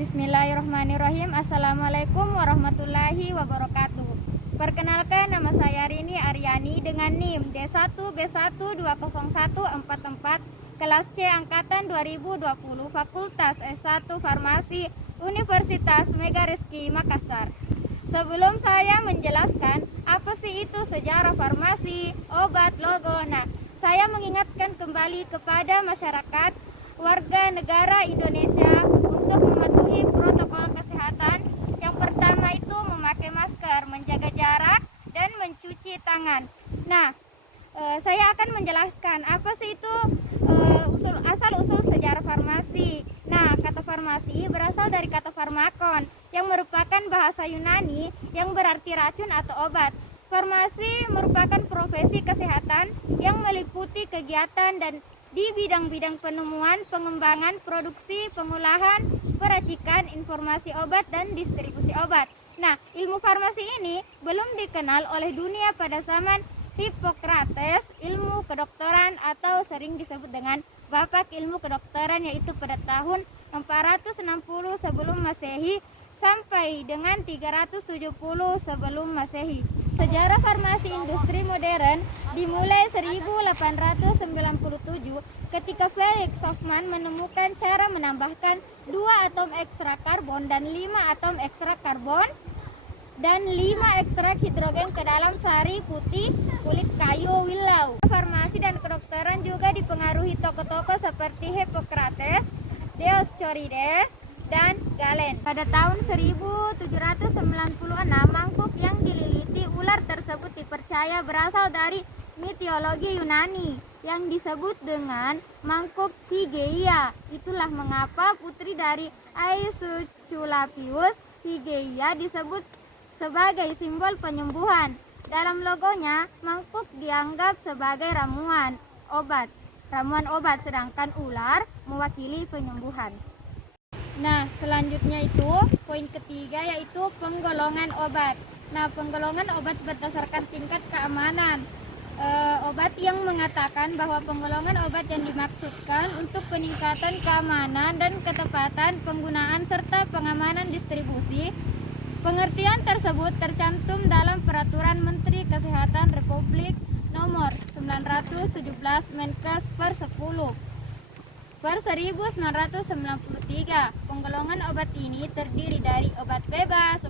Bismillahirrahmanirrahim. Assalamualaikum warahmatullahi wabarakatuh. Perkenalkan, nama saya Rini Aryani dengan NIM D1B1201444 kelas C angkatan 2020 Fakultas S1 Farmasi Universitas Megarizky Makassar. Sebelum saya menjelaskan apa sih itu sejarah farmasi, obat, logo, saya mengingatkan kembali kepada masyarakat warga negara Indonesia untuk mematuhi protokol kesehatan. Yang pertama itu memakai masker, menjaga jarak, dan mencuci tangan. Saya akan menjelaskan apa sih itu asal-usul sejarah farmasi. Kata farmasi berasal dari kata farmakon yang merupakan bahasa Yunani yang berarti racun atau obat. Farmasi merupakan profesi kesehatan yang meliputi kegiatan dan di bidang-bidang penemuan, pengembangan, produksi, pengolahan, peracikan, informasi obat, dan distribusi obat. Ilmu farmasi ini belum dikenal oleh dunia pada zaman Hippocrates, ilmu kedokteran atau sering disebut dengan Bapak ilmu kedokteran, yaitu pada tahun 460 sebelum Masehi sampai dengan 370 sebelum Masehi. Sejarah farmasi industri modern dimulai 1897 ketika Felix Hoffmann menemukan cara menambahkan 2 atom ekstra karbon dan 5 atom ekstra karbon dan 5 ekstrak hidrogen ke dalam sari putih kulit kayu wilau. Farmasi dan kedokteran juga dipengaruhi tokoh-tokoh seperti Hippocrates, Dioscorides, dan Galen. Pada tahun 1796, mangkuk yang dililiti ular tersebut dipercaya berasal dari mitologi Yunani yang disebut dengan mangkuk Higeia. Itulah mengapa putri dari Aesculapius, Higeia, disebut sebagai simbol penyembuhan. Dalam logonya, mangkuk dianggap sebagai ramuan obat, sedangkan ular mewakili penyembuhan. Selanjutnya itu poin ketiga, yaitu penggolongan obat. Penggolongan obat berdasarkan tingkat keamanan obat yang mengatakan bahwa penggolongan obat yang dimaksudkan untuk peningkatan keamanan dan ketepatan penggunaan serta pengamanan distribusi. Pengertian tersebut tercantum dalam Peraturan Menteri Kesehatan Republik Nomor 917 Menkes per 10 per 1993. Penggolongan obat ini terdiri dari obat bebas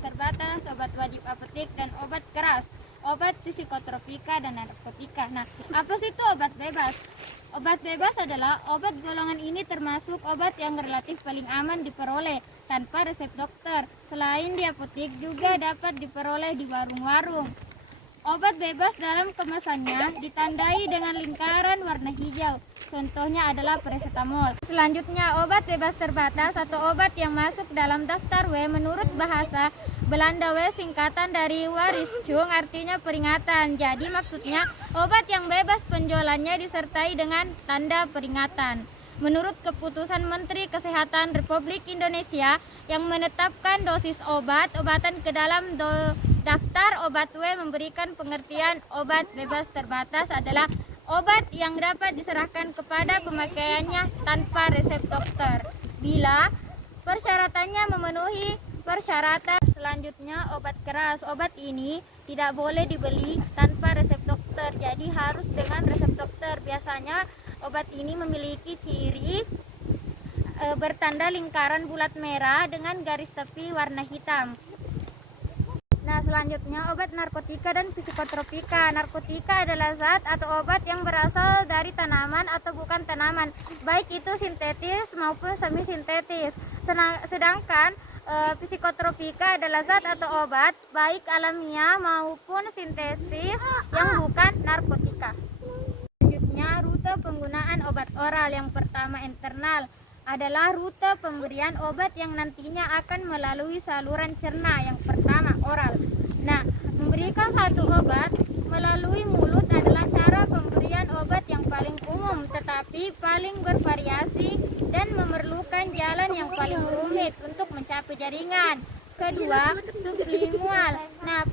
terbatas, obat wajib apotek, dan obat keras, obat psikotropika, dan narkotika. Apa sih itu obat bebas? Obat bebas adalah obat golongan ini termasuk obat yang relatif paling aman diperoleh tanpa resep dokter. Selain di apotek, juga dapat diperoleh di warung-warung. Obat bebas dalam kemasannya ditandai dengan lingkaran warna hijau. Contohnya adalah paracetamol. Selanjutnya, obat bebas terbatas atau obat yang masuk dalam daftar W menurut bahasa Belanda. W singkatan dari Waarschuwing, artinya peringatan. Jadi maksudnya obat yang bebas penjualannya disertai dengan tanda peringatan. Menurut keputusan Menteri Kesehatan Republik Indonesia yang menetapkan dosis obat-obatan ke dalam daftar obat W, memberikan pengertian obat bebas terbatas adalah obat yang dapat diserahkan kepada pemakaiannya tanpa resep dokter bila persyaratannya memenuhi persyaratan. Selanjutnya, obat keras. Obat ini tidak boleh dibeli tanpa resep dokter, jadi harus dengan resep dokter. Biasanya obat ini memiliki ciri bertanda lingkaran bulat merah dengan garis tepi warna hitam. Selanjutnya, obat narkotika dan psikotropika. Narkotika adalah zat atau obat yang berasal dari tanaman atau bukan tanaman, baik itu sintetis maupun semi sintetis. Sedangkan psikotropika adalah zat atau obat baik alamiah maupun sintetis yang bukan narkotika. Selanjutnya, rute penggunaan obat oral. Yang pertama, internal, adalah rute pemberian obat yang nantinya akan melalui saluran cerna. Yang pertama, oral. Memberikan satu obat melalui mulut adalah cara pemberian obat yang paling umum, tetapi paling bervariasi dan memerlukan jalan yang paling rumit untuk mencapai jaringan. Kedua, sublingual.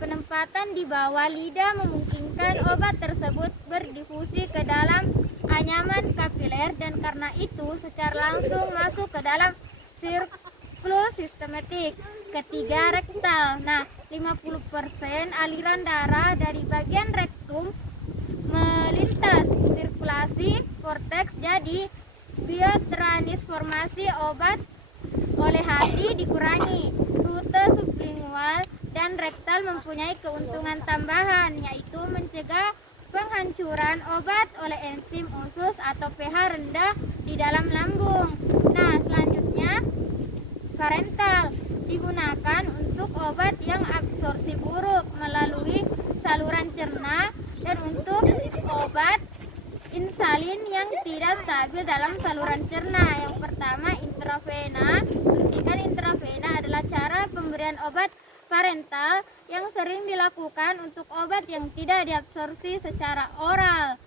Penempatan di bawah lidah memungkinkan obat tersebut berdifusi ke dalam anyaman kapiler dan karena itu secara langsung masuk ke dalam siklus sistematik. Ketiga, rektal. Nah, 50% aliran darah dari bagian rektum melintas sirkulasi korteks, jadi biotransformasi obat oleh hati dikurangi. Rute sublingual dan rektal mempunyai keuntungan tambahan, yaitu mencegah penghancuran obat oleh enzim usus atau pH rendah di dalam lambung. Nah, selanjutnya parental digunakan untuk obat yang absorpsi buruk melalui saluran cerna dan untuk obat insulin yang tidak stabil dalam saluran cerna. Yang pertama, intravena. Suntikan intravena adalah cara pemberian obat parental yang sering dilakukan untuk obat yang tidak diabsorpsi secara oral.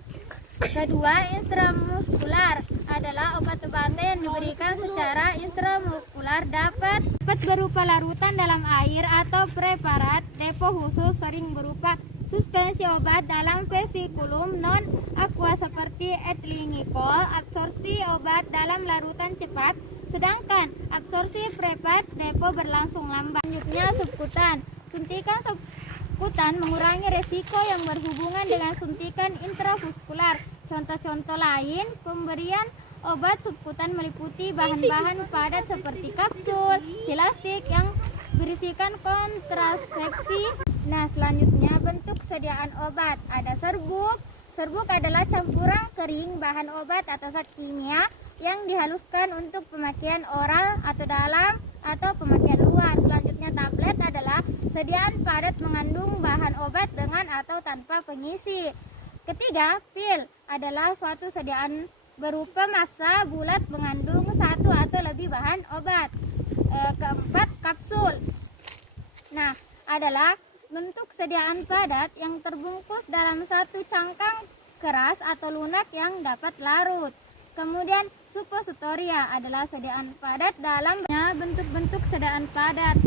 Kedua, intramuskular adalah obat-obatan yang diberikan secara intramuskular, dapat berupa larutan dalam air atau preparat. Depo khusus sering berupa suspensi obat dalam vesikulum non aqua seperti ethylenglikol. Absorpsi obat dalam larutan cepat, sedangkan absorpsi preparat depo berlangsung lambat. Selanjutnya, subkutan. Suntikan subkutan mengurangi resiko yang berhubungan dengan suntikan intravaskular. Contoh-contoh lain pemberian obat subkutan meliputi bahan-bahan padat seperti kapsul, silastik yang berisikan kontrasepsi. Nah, selanjutnya bentuk sediaan obat. Ada serbuk. Serbuk adalah campuran kering bahan obat atau zat kimia yang dihaluskan untuk pemakaian oral atau dalam atau pemakaian luar. Selanjutnya, tablet adalah sediaan padat mengandung bahan obat dengan atau tanpa pengisi. Ketiga, pil adalah suatu sediaan berupa massa bulat mengandung satu atau lebih bahan obat. Keempat, kapsul. Nah, adalah bentuk sediaan padat yang terbungkus dalam satu cangkang keras atau lunak yang dapat larut. Kemudian, supositoria adalah sediaan padat dalam bentuk-bentuk sediaan padat.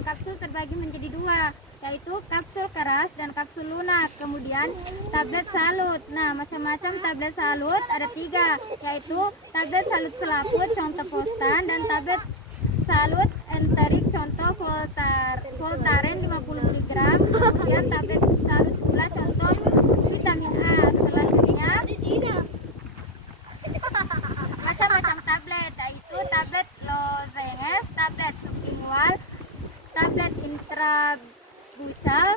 Kapsul terbagi menjadi dua, yaitu kapsul keras dan kapsul lunak. Kemudian tablet salut. Nah, macam-macam tablet salut ada tiga, yaitu tablet salut selaput contoh Postan dan tablet salut enterik contoh Voltaren 50 mg. Kemudian tablet salut gula contoh vitamin A. Selanjutnya macam-macam tablet, yaitu tablet lozenges, tablet sublingual, tablet intrabuccal,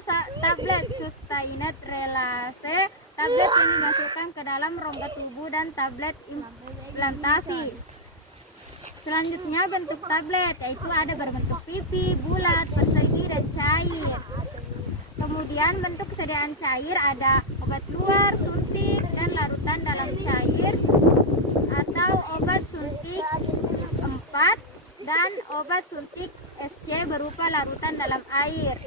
tablet sustained release, tablet yang dimasukkan ke dalam rongga tubuh, dan tablet implantasi. Selanjutnya bentuk tablet, yaitu ada berbentuk pipi, bulat, persegi, dan cair. Kemudian bentuk kesediaan cair ada obat luar, suntik, dan larutan dalam cair, atau obat suntik 4 dan obat suntik SC berupa larutan dalam air.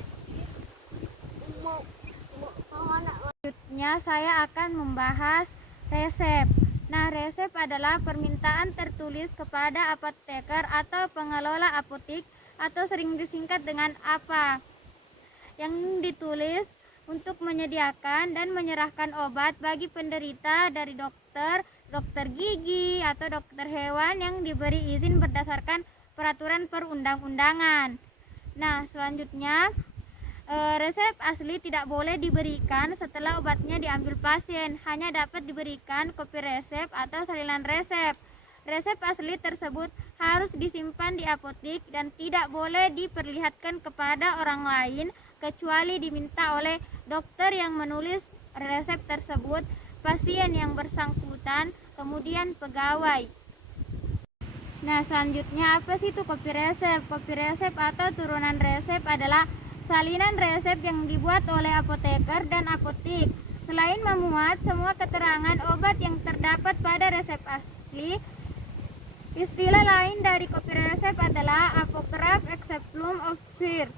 Selanjutnya saya akan membahas resep. Nah, resep adalah permintaan tertulis kepada apoteker atau pengelola apotik atau sering disingkat dengan APA, yang ditulis untuk menyediakan dan menyerahkan obat bagi penderita dari dokter gigi atau dokter hewan yang diberi izin berdasarkan peraturan perundang-undangan. Nah, selanjutnya resep asli tidak boleh diberikan setelah obatnya diambil pasien, hanya dapat diberikan kopi resep atau salinan resep. Resep asli tersebut harus disimpan di apotik dan tidak boleh diperlihatkan kepada orang lain kecuali diminta oleh dokter yang menulis resep tersebut, pasien yang bersangkutan, kemudian pegawai. Nah, selanjutnya apa sih itu kopi resep? Kopi resep atau turunan resep adalah salinan resep yang dibuat oleh apoteker dan apotik. Selain memuat semua keterangan obat yang terdapat pada resep asli, istilah lain dari kopi resep adalah apocryph exemplum of fear.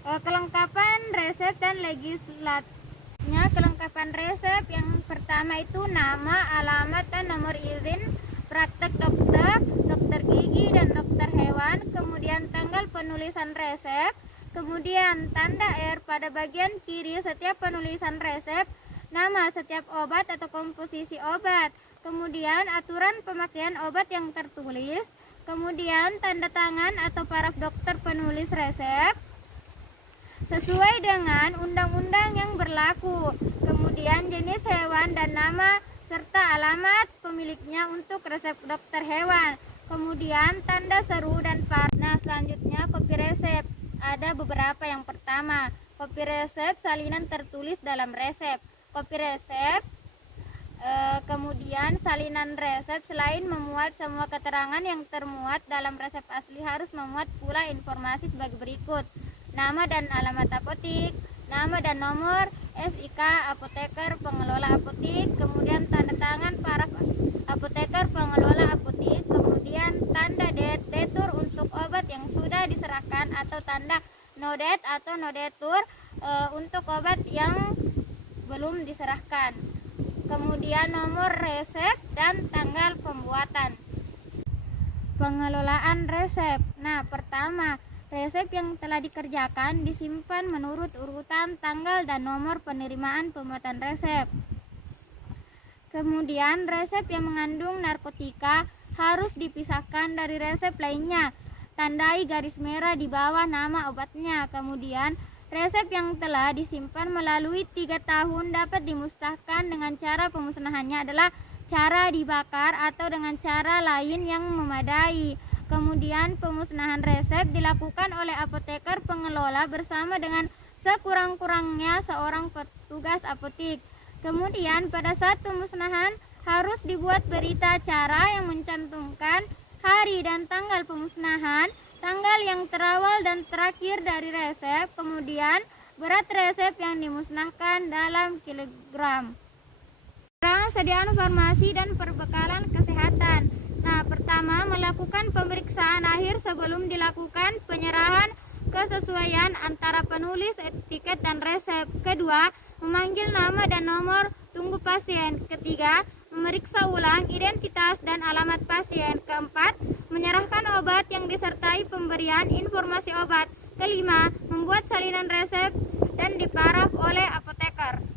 Kelengkapan resep dan legislatifnya. Kelengkapan resep yang pertama itu nama, alamat, dan nomor izin praktek dokter, dokter gigi, dan dokter hewan. Kemudian tanggal penulisan resep. Kemudian tanda R pada bagian kiri setiap penulisan resep, nama setiap obat atau komposisi obat. Kemudian aturan pemakaian obat yang tertulis. Kemudian tanda tangan atau paraf dokter penulis resep sesuai dengan undang-undang yang berlaku. Kemudian jenis hewan dan nama serta alamat pemiliknya untuk resep dokter hewan. Kemudian tanda seru dan paraf. Nah, selanjutnya kopi resep. Ada beberapa. Yang pertama, kopi resep salinan tertulis dalam resep. Kopi resep kemudian salinan resep selain memuat semua keterangan yang termuat dalam resep asli harus memuat pula informasi sebagai berikut: nama dan alamat apotik, nama dan nomor SIK apoteker pengelola apotik, kemudian tanda tangan paraf apoteker pengelola apotik, kemudian tanda detur untuk obat yang sudah diserahkan atau tanda nodet atau nodetur untuk obat yang belum diserahkan. Kemudian nomor resep dan tanggal pembuatan. Pengelolaan resep. Nah, pertama, resep yang telah dikerjakan disimpan menurut urutan tanggal dan nomor penerimaan pembuatan resep. Kemudian resep yang mengandung narkotika harus dipisahkan dari resep lainnya. Tandai garis merah di bawah nama obatnya. Kemudian resep yang telah disimpan melalui 3 tahun dapat dimusnahkan dengan cara pemusnahannya adalah cara dibakar atau dengan cara lain yang memadai. Kemudian pemusnahan resep dilakukan oleh apoteker pengelola bersama dengan sekurang-kurangnya seorang petugas apotik. Kemudian pada saat pemusnahan harus dibuat berita acara yang mencantumkan hari dan tanggal pemusnahan, tanggal yang terawal dan terakhir dari resep, kemudian berat resep yang dimusnahkan dalam kilogram. Sediaan farmasi dan perbekalan kesehatan. Nah, pertama, melakukan pemeriksaan akhir sebelum dilakukan penyerahan kesesuaian antara penulis etiket dan resep. Kedua, memanggil nama dan nomor tunggu pasien. Ketiga, memeriksa ulang identitas dan alamat pasien. Keempat, menyerahkan obat yang disertai pemberian informasi obat. Kelima, membuat salinan resep dan diparaf oleh apoteker.